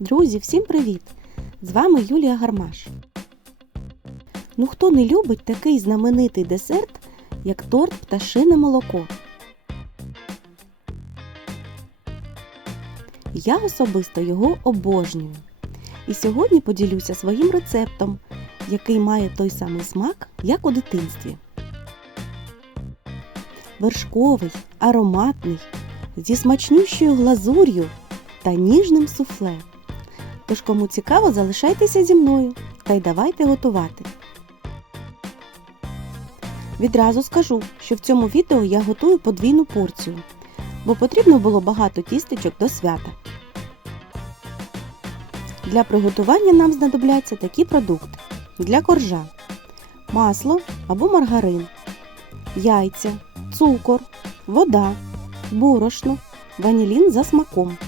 Друзі, всім привіт! З вами Юлія Гармаш. Ну хто не любить такий знаменитий десерт, як торт пташине молоко? Я особисто його обожнюю. І сьогодні поділюся своїм рецептом, який має той самий смак, як у дитинстві. Вершковий, ароматний, зі смачнющою глазур'ю та ніжним суфле. Тож кому цікаво, залишайтеся зі мною та й давайте готувати. Відразу скажу, що в цьому відео я готую подвійну порцію, бо потрібно було багато тістечок до свята. Для приготування нам знадобляться такі продукти: для коржа, масло або маргарин, яйця, цукор, вода, борошно, ванілін за смаком,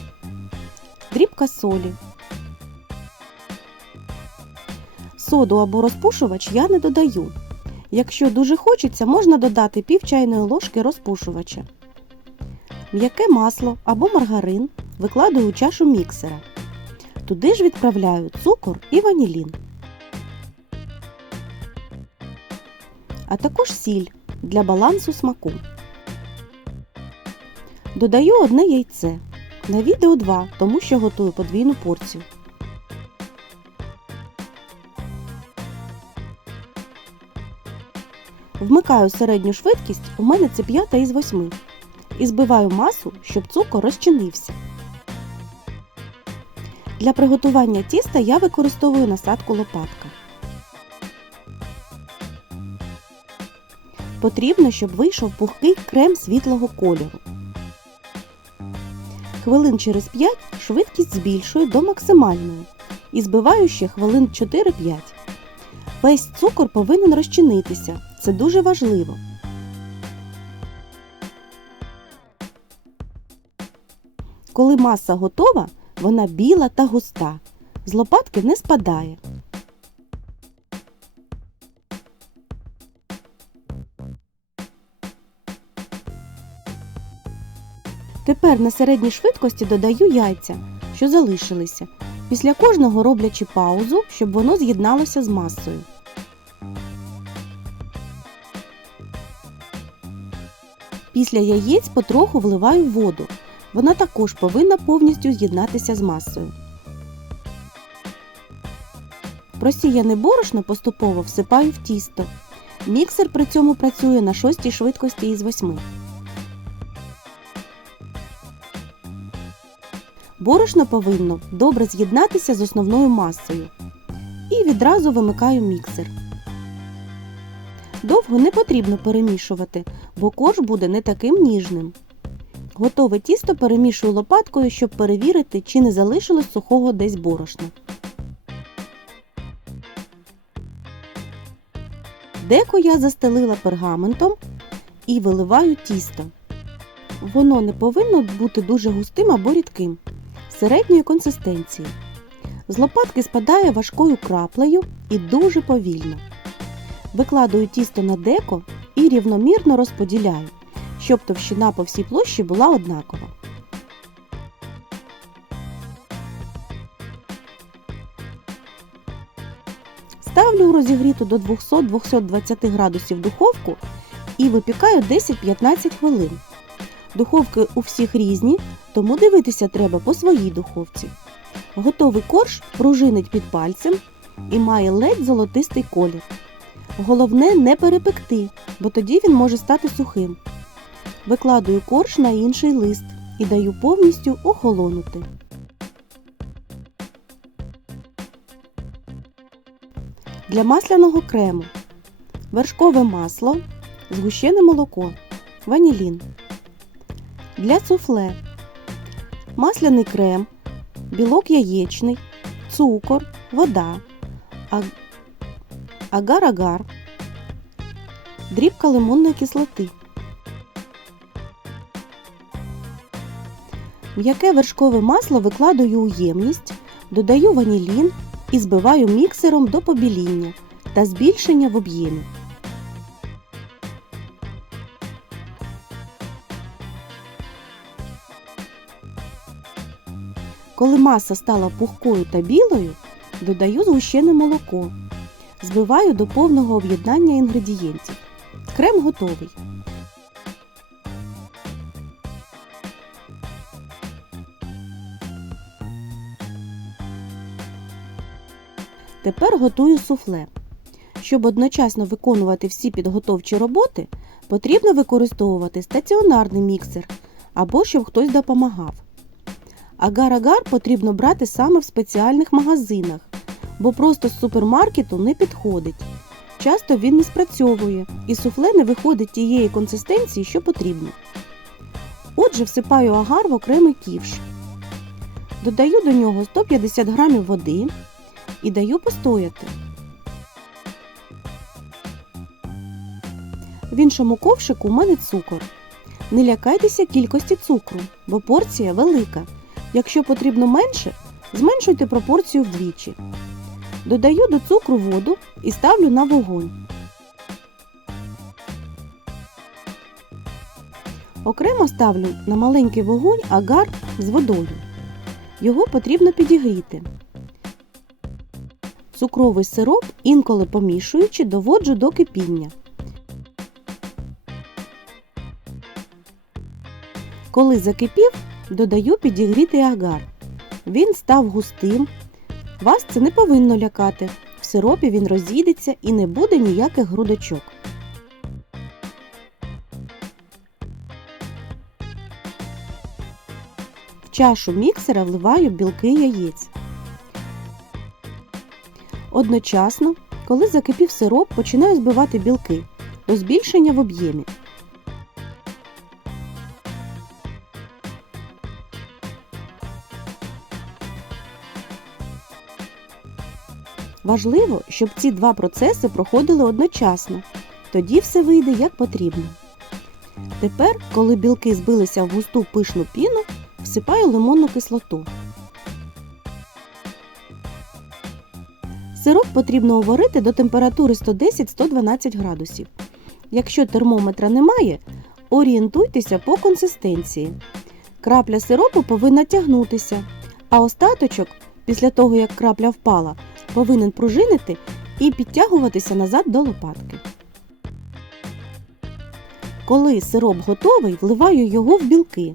дрібка солі. Соду або розпушувач я не додаю. Якщо дуже хочеться, можна додати пів чайної ложки розпушувача. М'яке масло або маргарин викладаю у чашу міксера. Туди ж відправляю цукор і ванілін. А також сіль для балансу смаку. Додаю одне яйце. На відео 2, тому що готую подвійну порцію. Вмикаю середню швидкість, у мене це п'ята із восьми. І збиваю масу, щоб цукор розчинився. Для приготування тіста я використовую насадку лопатка. Потрібно, щоб вийшов пухкий крем світлого кольору. Хвилин через 5 швидкість збільшую до максимальної і збиваю ще хвилин 4-5. Весь цукор повинен розчинитися. Це дуже важливо. Коли маса готова, вона біла та густа. З лопатки не спадає. Тепер на середній швидкості додаю яйця, що залишилися, після кожного роблячи паузу, щоб воно з'єдналося з масою. Після яєць потроху вливаю воду. Вона також повинна повністю з'єднатися з масою. Просіяне борошно поступово всипаю в тісто. Міксер при цьому працює на шостій швидкості із 8. Борошно повинно добре з'єднатися з основною масою. І відразу вимикаю міксер. Довго не потрібно перемішувати, бо корж буде не таким ніжним. Готове тісто перемішую лопаткою, щоб перевірити, чи не залишилось сухого десь борошна. Деко я застелила пергаментом і виливаю тісто. Воно не повинно бути дуже густим або рідким, середньої консистенції. З лопатки спадає важкою краплею і дуже повільно. Викладаю тісто на деко і рівномірно розподіляю, щоб товщина по всій площі була однакова. Ставлю у розігріту до 200-220 градусів духовку і випікаю 10-15 хвилин. Духовки у всіх різні, тому дивитися треба по своїй духовці. Готовий корж пружинить під пальцем і має ледь золотистий колір. Головне не перепекти, бо тоді він може стати сухим. Викладую корж на інший лист і даю повністю охолонути. Для масляного крему вершкове масло, згущене молоко, ванілін. Для суфле масляний крем, білок яєчний, цукор, вода, агар-агар, дрібка лимонної кислоти. М'яке вершкове масло викладаю у ємність, додаю ванілін і збиваю міксером до побіління та збільшення в об'ємі. Коли маса стала пухкою та білою, додаю згущене молоко. Збиваю до повного об'єднання інгредієнтів. Крем готовий. Тепер готую суфле. Щоб одночасно виконувати всі підготовчі роботи, потрібно використовувати стаціонарний міксер або щоб хтось допомагав. Агар-агар потрібно брати саме в спеціальних магазинах, бо просто з супермаркету не підходить. Часто він не спрацьовує і суфле не виходить тієї консистенції, що потрібно. Отже, всипаю агар в окремий ківш. Додаю до нього 150 г води і даю постояти. В іншому ковшику у мене цукор. Не лякайтеся кількості цукру, бо порція велика. Якщо потрібно менше, зменшуйте пропорцію вдвічі. Додаю до цукру воду і ставлю на вогонь. Окремо ставлю на маленький вогонь агар з водою. Його потрібно підігріти. Цукровий сироп, інколи помішуючи, доводжу до кипіння. Коли закипів, додаю підігрітий агар. Він став густим. Вас це не повинно лякати. В сиропі він розійдеться і не буде ніяких грудочок. В чашу міксера вливаю білки яєць. Одночасно, коли закипів сироп, починаю збивати білки до збільшення в об'ємі. Важливо, щоб ці два процеси проходили одночасно. Тоді все вийде як потрібно. Тепер, коли білки збилися в густу пишну піну, всипаю лимонну кислоту. Сироп потрібно оварити до температури 110-112 градусів. Якщо термометра немає, орієнтуйтеся по консистенції. Крапля сиропу повинна тягнутися, а остаточок, після того як крапля впала, повинен пружинити і підтягуватися назад до лопатки. Коли сироп готовий, вливаю його в білки.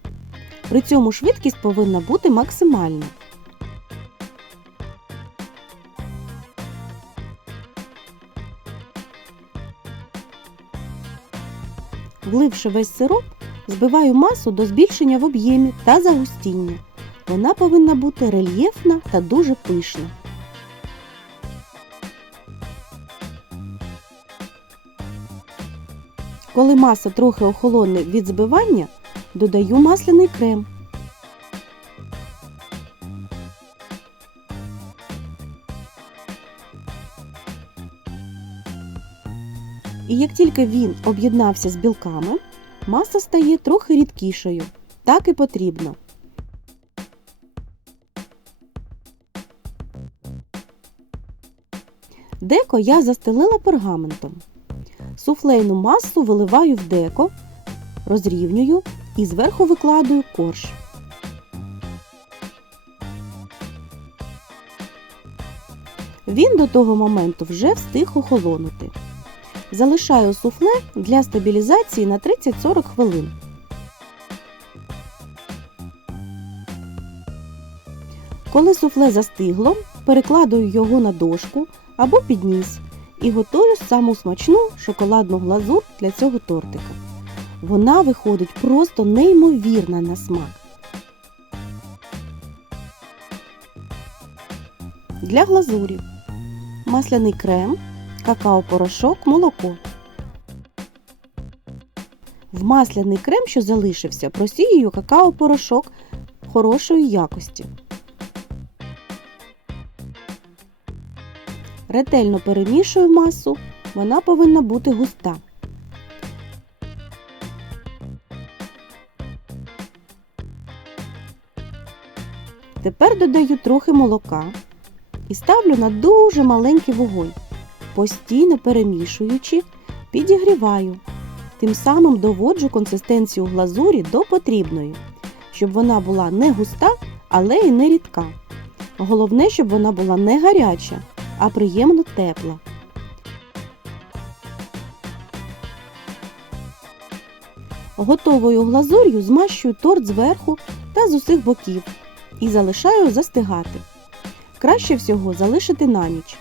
При цьому швидкість повинна бути максимальна. Вливши весь сироп, збиваю масу до збільшення в об'ємі та загустіння. Вона повинна бути рельєфна та дуже пишна. Коли маса трохи охолоне від збивання, додаю масляний крем. І як тільки він об'єднався з білками, маса стає трохи рідкішою. Так і потрібно. Деко я застелила пергаментом. Суфлейну масу виливаю в деко, розрівнюю і зверху викладаю корж. Він до того моменту вже встиг охолонути. Залишаю суфле для стабілізації на 30-40 хвилин. Коли суфле застигло, перекладаю його на дошку або підніс і готую саму смачну шоколадну глазур для цього тортика. Вона виходить просто неймовірна на смак. Для глазурі масляний крем, какао-порошок, молоко. В масляний крем, що залишився, просіюю какао-порошок хорошої якості. Ретельно перемішую масу, вона повинна бути густа. Тепер додаю трохи молока і ставлю на дуже маленький вогонь, постійно перемішуючи, підігріваю. Тим самим доводжу консистенцію глазурі до потрібної, щоб вона була не густа, але й не рідка. Головне, щоб вона була не гаряча, а приємно тепла. Готовою глазур'ю змащую торт зверху та з усіх боків і залишаю застигати. Краще всього залишити на ніч.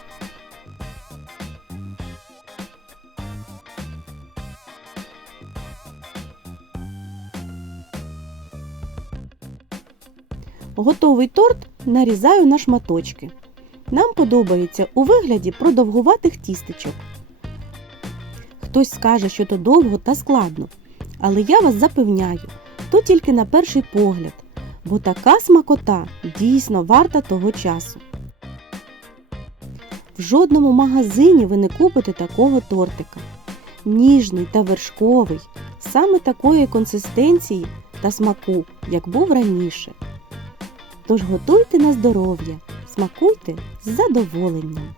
Готовий торт нарізаю на шматочки. Нам подобається у вигляді продовгуватих тістечок. Хтось скаже, що то довго та складно, але я вас запевняю, то тільки на перший погляд, бо така смакота дійсно варта того часу. В жодному магазині ви не купите такого тортика. Ніжний та вершковий, саме такої консистенції та смаку, як був раніше. Тож готуйте на здоров'я, смакуйте з задоволенням.